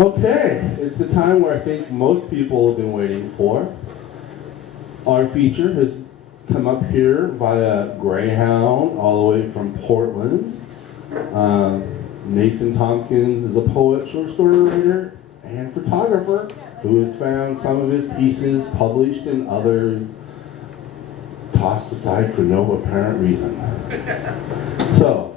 Okay, it's the time where I think most people have been waiting for. Our feature has come up here via Greyhound all the way from Portland. Nathan Tompkins is a poet, short story writer, and photographer who has found some of his pieces published and others tossed aside for no apparent reason. So,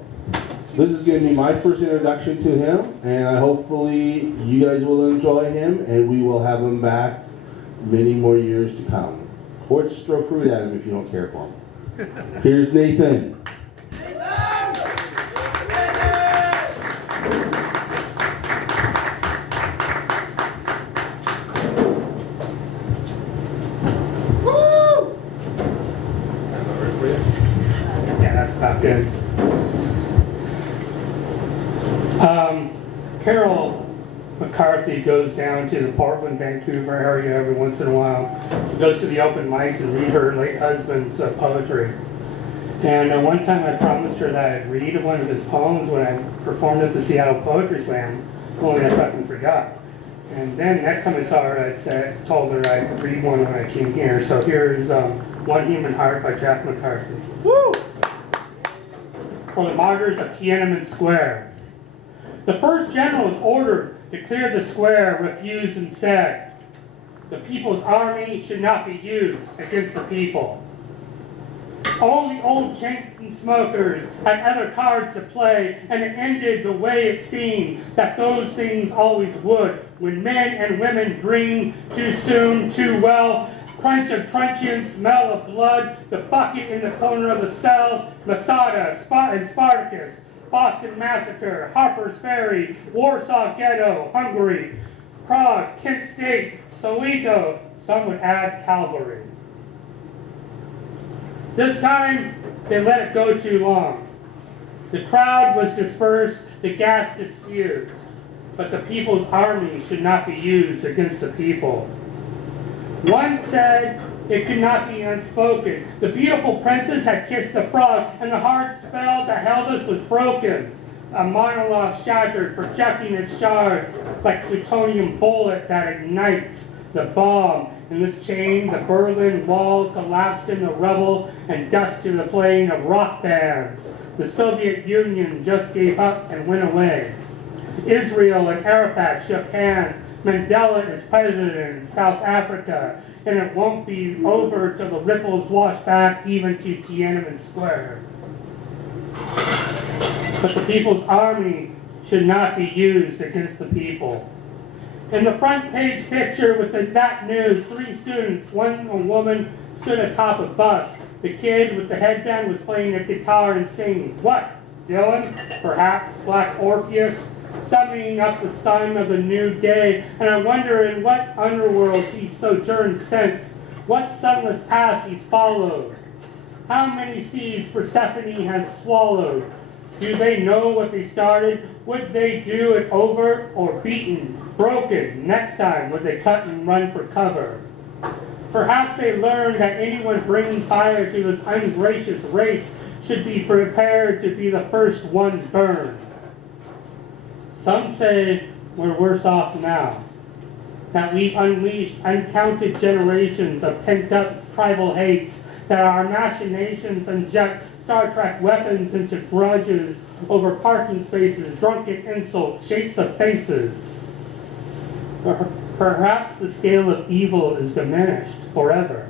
this is going to be my first introduction to him, and hopefully you guys will enjoy him, and we will have him back many more years to come. Or just throw fruit at him if you don't care for him. Here's Nathan. Yeah, that's about good. Carol McCarthy goes down to the Portland, Vancouver area every once in a while. She goes to the open mics and read her late husband's poetry. And one time I promised her that I'd read one of his poems when I performed at the Seattle Poetry Slam, only I fucking forgot. And then next time I saw her, I told her I'd read one when I came here. So here's One Human Heart by Jack McCarthy. Woo! For the martyrs of Tiananmen Square. The first general was ordered to clear the square, refused and said, the people's army should not be used against the people. All the old chain smokers had other cards to play, and it ended the way it seemed that those things always would, when men and women dreamed too soon, too well. Crunch of truncheon, smell of blood, the bucket in the corner of the cell, Masada, and Spartacus, Boston Massacre, Harper's Ferry, Warsaw Ghetto, Hungary, Prague, Kent State, Soweto, some would add Calvary. This time, they let it go too long. The crowd was dispersed, the gas diffused, but the people's army should not be used against the people. One said it could not be unspoken. The beautiful princess had kissed the frog, and the hard spell that held us was broken. A monologue shattered, projecting its shards like plutonium bullet that ignites the bomb. In this chain, the Berlin Wall collapsed in the rubble and dust to the playing of rock bands. The Soviet Union just gave up and went away. Israel and Arafat shook hands. Mandela is president in South Africa, and it won't be over till the ripples wash back even to Tiananmen Square. But the people's army should not be used against the people. In the front page picture with that news, 3 students, one a woman, stood atop a bus. The kid with the headband was playing a guitar and singing. What? Dylan? Perhaps Black Orpheus? Summoning up the sun of the new day, and I wonder in what underworlds he's sojourned since, what sunless paths he's followed. How many seas Persephone has swallowed? Do they know what they started? Would they do it over or beaten, broken? Next time, would they cut and run for cover? Perhaps they learned that anyone bringing fire to this ungracious race should be prepared to be the first one burned. Some say we're worse off now, that we've unleashed uncounted generations of pent-up tribal hates, that our machinations inject Star Trek weapons into grudges over parking spaces, drunken insults, shapes of faces. Perhaps the scale of evil is diminished forever.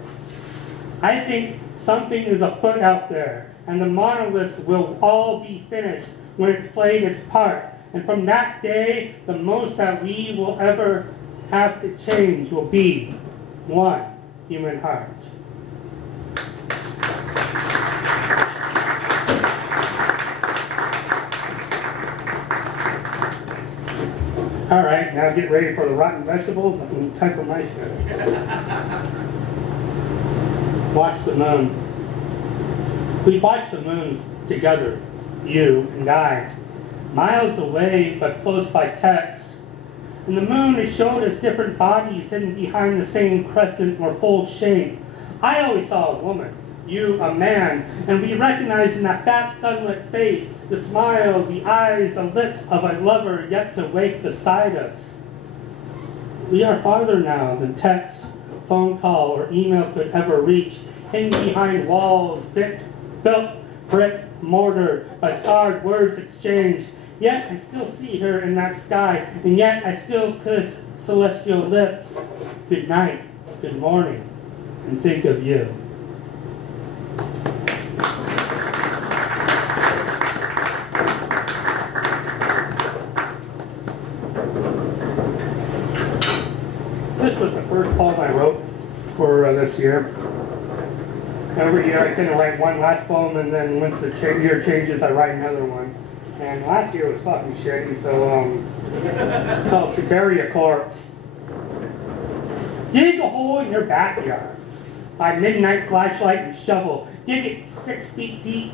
I think something is afoot out there, and the monoliths will all be finished when it's played its part. And from that day, the most that we will ever have to change will be one human heart. All right, now get ready for the rotten vegetables. It's time for my show. Watch the moon. We watch the moon together, you and I. Miles away, but close by text. And the moon has showed us different bodies hidden behind the same crescent or full shape. I always saw a woman, you a man, and we recognized in that fat sunlit face the smile, the eyes, the lips of a lover yet to wake beside us. We are farther now than text, phone call, or email could ever reach, hidden behind walls, built brick, mortar, by scarred words exchanged. Yet I still see her in that sky, and yet I still kiss celestial lips. Good night, good morning, and think of you. This was the first poem I wrote for this year. Every year I tend to write one last poem, and then once the year changes, I write another one. And last year was fucking shitty, so called To Bury a Corpse. Dig a hole in your backyard. By midnight flashlight and shovel. Dig it 6 feet deep,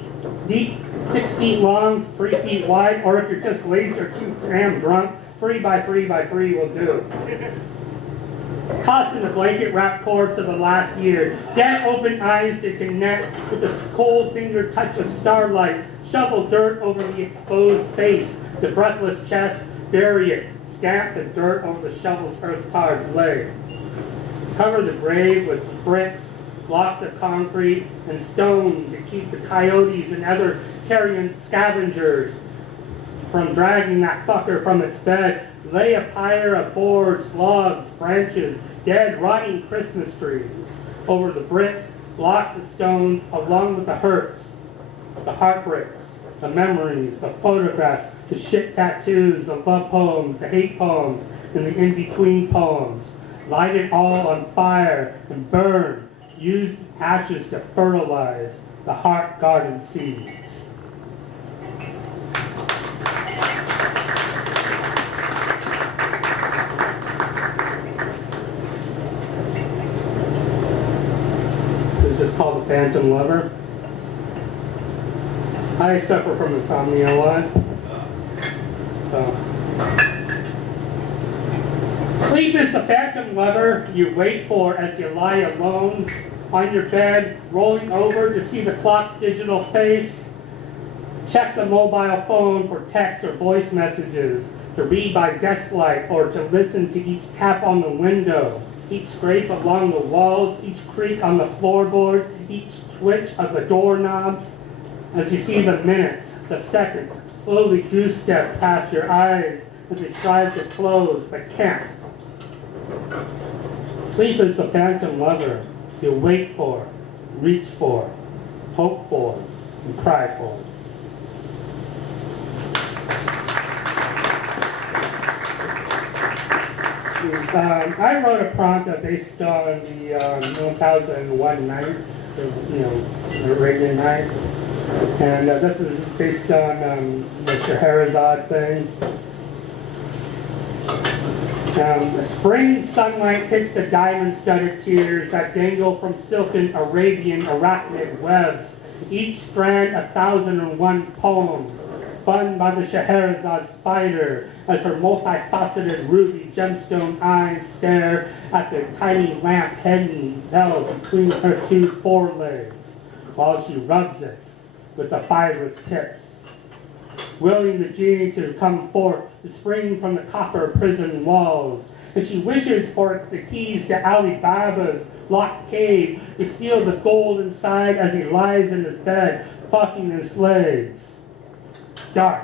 6 feet long, 3 feet wide, or if you're just lazy or too damn drunk, 3 by 3 by 3 will do. Toss in the blanket-wrapped corpse of the last year. Dead open eyes to connect with the cold finger touch of starlight. Shovel dirt over the exposed face, the breathless chest, bury it. Stamp the dirt over the shovel's earth-tarred blade. Cover the grave with bricks, blocks of concrete, and stone to keep the coyotes and other carrion scavengers from dragging that fucker from its bed. Lay a pyre of boards, logs, branches, dead, rotting Christmas trees over the bricks, blocks of stones, along with the hurts, the heartbreaks, the memories, the photographs, the shit tattoos, the love poems, the hate poems, and the in-between poems. Light it all on fire and burn. Use ashes to fertilize the heart garden seeds. This is called The Phantom Lover. I suffer from insomnia a lot. Sleep is the phantom lover you wait for as you lie alone on your bed, rolling over to see the clock's digital face. Check the mobile phone for text or voice messages, to read by desk light or to listen to each tap on the window, each scrape along the walls, each creak on the floorboards, each twitch of the doorknobs. As you see the minutes, the seconds, slowly goose-step past your eyes as they strive to close but can't. Sleep is the phantom lover you wait for, reach for, hope for, and cry for. I wrote a prompt based on the 1001 Nights, the Arabian Nights, and this is based on the Scheherazade thing. The spring sunlight hits the diamond-studded tears that dangle from silken Arabian arachnid webs, each strand 1001 poems, spun by the Scheherazade spider as her multifaceted ruby gemstone eyes stare at the tiny lamp hidden held between her two forelegs, while she rubs it with the fibrous tips, willing the genie to come forth, to spring from the copper prison walls. And she wishes for the keys to Ali Baba's locked cave, to steal the gold inside as he lies in his bed, fucking his slaves. Dark.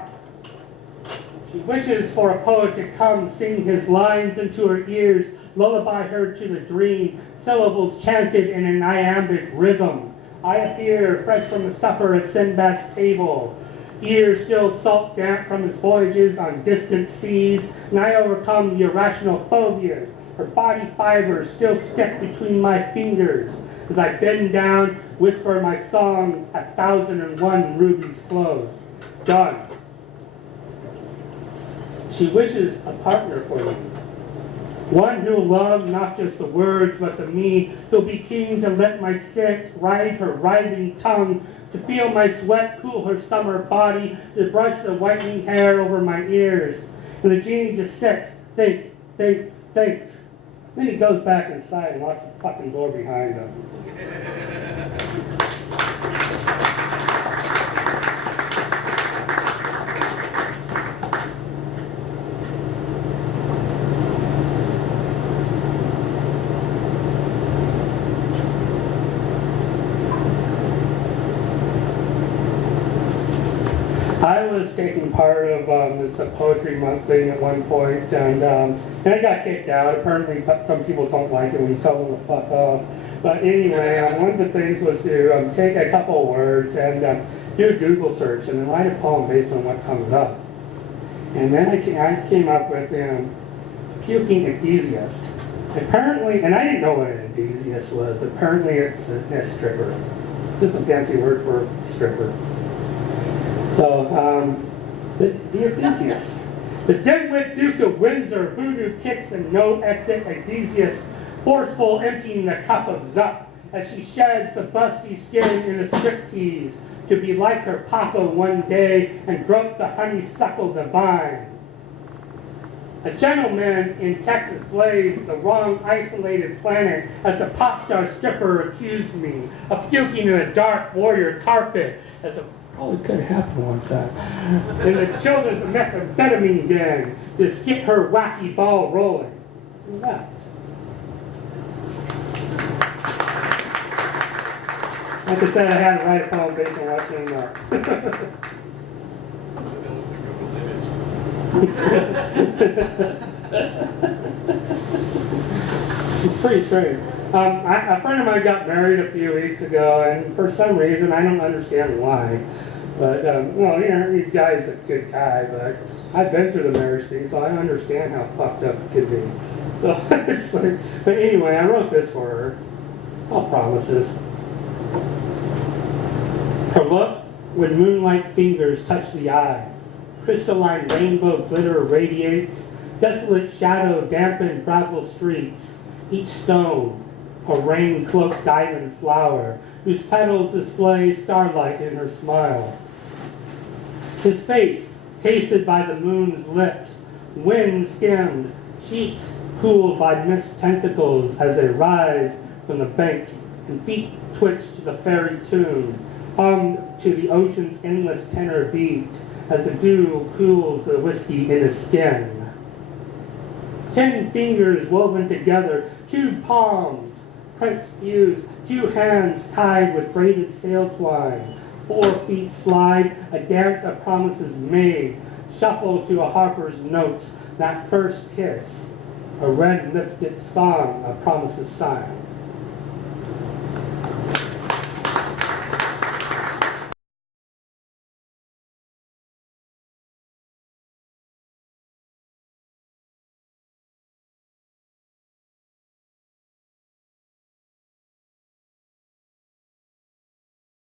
She wishes for a poet to come sing his lines into her ears, lullaby her to the dream, syllables chanted in an iambic rhythm. I appear fresh from the supper at Sinbad's table, ears still salt damp from his voyages on distant seas, and I overcome the irrational phobias. Her body fibers still stick between my fingers as I bend down, whisper my songs, 1001 rubies close. Done. She wishes a partner for me. One who'll love not just the words, but the me, who'll be keen to let my scent ride her writhing tongue, to feel my sweat cool her summer body, to brush the whitening hair over my ears. And the genie just sits, thinks. Then he goes back inside and locks the fucking door behind him. I was taking part of this poetry month thing at one point, and I got kicked out. Apparently, some people don't like it when you tell them to fuck off. But anyway, one of the things was to take a couple of words and do a Google search and then write a poem based on what comes up. And then I came up with puking enthusiast. Apparently, and I didn't know what an enthusiast was. Apparently, it's a stripper. Just a fancy word for stripper. So, the enthusiast. The dimwit Duke of Windsor, voodoo kicks and no exit enthusiast, forceful emptying the cup of zup as she sheds the busty skin in a striptease to be like her papa one day and grope the honeysuckle divine. A gentleman in Texas blazed the wrong isolated planet as the pop star stripper accused me of puking in a dark warrior carpet as a probably could have happened one time. In the children's methamphetamine den to get her wacky ball rolling. And left. Like I said, I had to write a poem based on what came up. It's pretty strange. A friend of mine got married a few weeks ago, and for some reason, I don't understand why. But, well, you know, you guy's a good guy, but I've been through the marriage thing, so I understand how fucked up it could be. So, it's like, but anyway, I wrote this for her. All promises. Her look, when moonlight fingers touch the eye, crystalline rainbow glitter radiates, desolate shadow dampen gravel streets, each stone, a rain-cloaked diamond flower, whose petals display starlight in her smile. His face, tasted by the moon's lips, wind-skimmed, cheeks cooled by mist tentacles as they rise from the bank, and feet twitch to the fairy tune, hum to the ocean's endless tenor beat, as the dew cools the whiskey in his skin. 10 fingers woven together, 2 palms, prints fused, 2 hands tied with braided sail twine, 4 feet slide, a dance of promises made, shuffle to a harper's notes, that first kiss, a red lipstick song of promises signed.